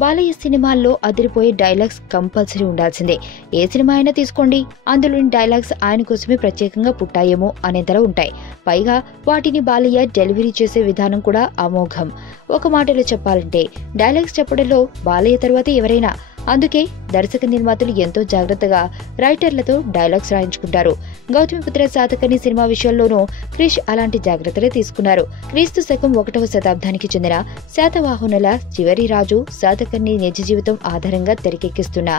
బాలయ్య సినిమాల్లో అదిరిపోయే dialogues compulsory ఉండాల్సిందే. ఏ సినిమా అయినా తీసుకోండి, అందులోని డైలాగ్స్ ఆయన కోసమే ప్రత్యేకంగా పుట్టాయేమో అనేంతలా ఉంటాయి. పైగా వాటిని బాలయ్య డెలివరీ చేసే విధానం కూడా అమోఘం. ఒక మాటలో చెప్పాలంటే డైలాగ్స్ చెప్పడంలో బాలయ్య తర్వాత ఎవరైనా. అందుకే దర్శక నిర్మాతలు ఎంతో జాగ్రత్తగా రైటర్లతో డైలాగ్స్ రాయించుకుంటారు. గౌతమిపుత్ర శాతకర్ణి సినిమా విషయంలోనూ క్రిష్ అలాంటి జాగ్రత్తలే తీసుకున్నారు. క్రీస్తు శకం 1వ శతాబ్దానికి చెందిన శాతవాహనుల చివరి రాజు శాతకర్ణి నిజ జీవితం ఆధారంగా తెరకెక్కిస్తున్న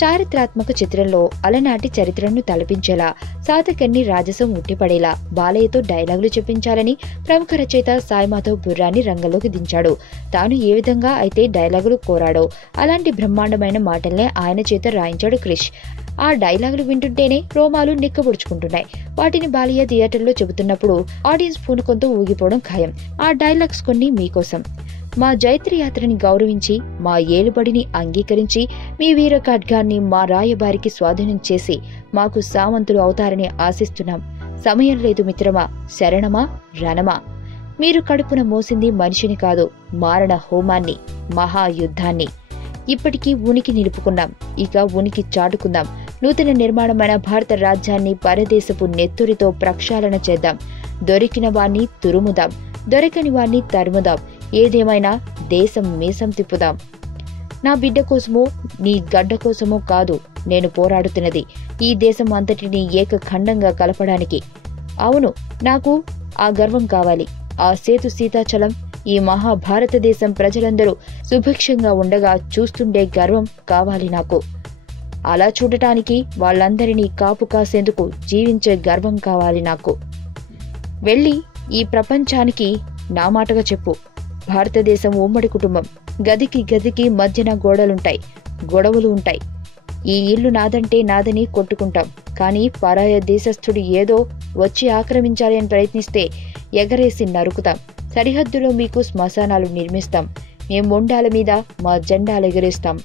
చారిత్రాత్మక చిత్రంలో అలనాటి చరిత్రను తలపించేలా, శాతకర్ణి రాజసం ఉట్టిపడేలా బాలయ్యతో డైలాగులు చెప్పించాలని ప్రముఖ రచయిత సాయిమాధవ్ బుర్రాని రంగంలోకి దించాడు. తాను ఏ విధంగా అయితే డైలాగులు కోరాడో అలాంటి బ్రహ్మాండమైన మాటల్నే ఆయన చేత రాయించాడు క్రిష్. ఆ డైలాగులు వింటుంటేనే రోమాలు నిక్కబొడుచుకుంటున్నాయి. వాటిని బాలయ్య థియేటర్లో చెబుతున్నప్పుడు ఆడియన్స్ పూనుకొంతూ ఊగిపోవడం ఖాయం. ఆ డైలాగ్స్ కొన్ని మీకోసం. మా జైత్రయాత్రని గౌరవించి, మా ఏలుబడిని అంగీకరించి, మీ వీర ఖడ్గాన్ని మా రాయబారికి స్వాధీనం చేసి మాకు సామంతులు అవుతారని ఆశిస్తున్నాం. సమయం లేదు మిత్రమా, శరణమా రణమా. మీరు కడుపున మోసింది మనిషిని కాదు, మారణ హోమాన్ని, మహాయుద్ధాన్ని. ఇప్పటికీ ఉనికి నిలుపుకున్నాం, ఇక ఉనికి చాటుకుందాం. నూతన నిర్మాణమైన భారత రాజ్యాన్ని పరదేశపు నెత్తురితో ప్రక్షాళన చేద్దాం. దొరికిన వాణ్ణి తురుముదాం, దొరకని వాణ్ణి తరుముదాం. ఏదేమైనా దేశం మీసం తిప్పుదాం. నా బిడ్డ కోసమో నీ గడ్డ కోసమో కాదు నేను పోరాడుతున్నది, ఈ దేశం అంతటినీ ఏకఖండంగా కలపడానికి. అవును, నాకు ఆ గర్వం కావాలి. ఆ సేతు సీతాచలం, ఈ మహాభారతదేశం ప్రజలందరూ సుభిక్షంగా ఉండగా చూస్తుండే గర్వం కావాలి నాకు. అలా చూడటానికి, వాళ్ళందరినీ కాపు కాసేందుకు జీవించే గర్వం కావాలి నాకు. వెళ్ళి ఈ ప్రపంచానికి నా మాటగా చెప్పు, భారతదేశం ఉమ్మడి కుటుంబం. గదికి గదికి మధ్యన గోడలుంటాయి, గొడవలు ఉంటాయి. ఈ ఇల్లు నాదంటే నాదని కొట్టుకుంటాం. కానీ పరాయ దేశస్థుడు ఏదో వచ్చి ఆక్రమించాలి అని ప్రయత్నిస్తే ఎగరేసి నరుకుతాం. సరిహద్దులో మీకు శ్మశానాలు నిర్మిస్తాం. మేం మొండాల మీద మా జెండాలు ఎగరేస్తాం.